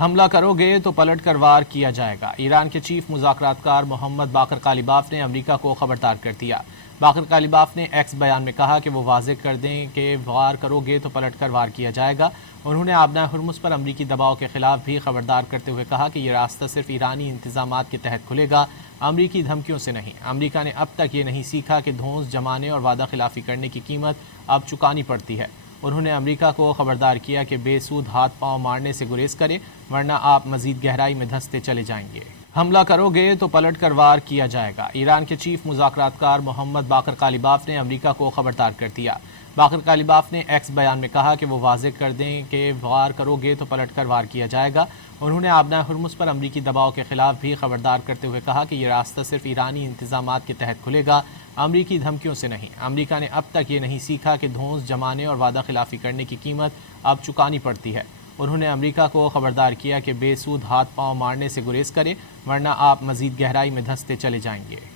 حملہ کرو گے تو پلٹ کر وار کیا جائے گا۔ ایران کے چیف مذاکرات کار محمد باقر قالیباف نے امریکہ کو خبردار کر دیا۔ باقر قالیباف نے ایکس بیان میں کہا کہ وہ واضح کر دیں کہ وار کرو گے تو پلٹ کر وار کیا جائے گا۔ انہوں نے آبنائے ہرمز پر امریکی دباؤ کے خلاف بھی خبردار کرتے ہوئے کہا کہ یہ راستہ صرف ایرانی انتظامات کے تحت کھلے گا، امریکی دھمکیوں سے نہیں۔ امریکہ نے اب تک یہ نہیں سیکھا کہ دھونس جمانے اور وعدہ خلافی کرنے کی قیمت اب چکانی پڑتی ہے۔ انہوں نے امریکہ کو خبردار کیا کہ بے سود ہاتھ پاؤں مارنے سے گریز کرے، ورنہ آپ مزید گہرائی میں دھنستے چلے جائیں گے۔ حملہ کرو گے تو پلٹ کر وار کیا جائے گا۔ ایران کے چیف مذاکرات کار محمد باقر قالیباف نے امریکہ کو خبردار کر دیا۔ باقر قالیباف نے ایکس بیان میں کہا کہ وہ واضح کر دیں کہ وار کرو گے تو پلٹ کر وار کیا جائے گا۔ انہوں نے آبنائے ہرمز پر امریکی دباؤ کے خلاف بھی خبردار کرتے ہوئے کہا کہ یہ راستہ صرف ایرانی انتظامات کے تحت کھلے گا، امریکی دھمکیوں سے نہیں۔ امریکہ نے اب تک یہ نہیں سیکھا کہ دھونس جمانے اور وعدہ خلافی کرنے کی قیمت اب چکانی پڑتی ہے۔ انہوں نے امریکہ کو خبردار کیا کہ بے سود ہاتھ پاؤں مارنے سے گریز کرے، ورنہ آپ مزید گہرائی میں دھنستے چلے جائیں گے۔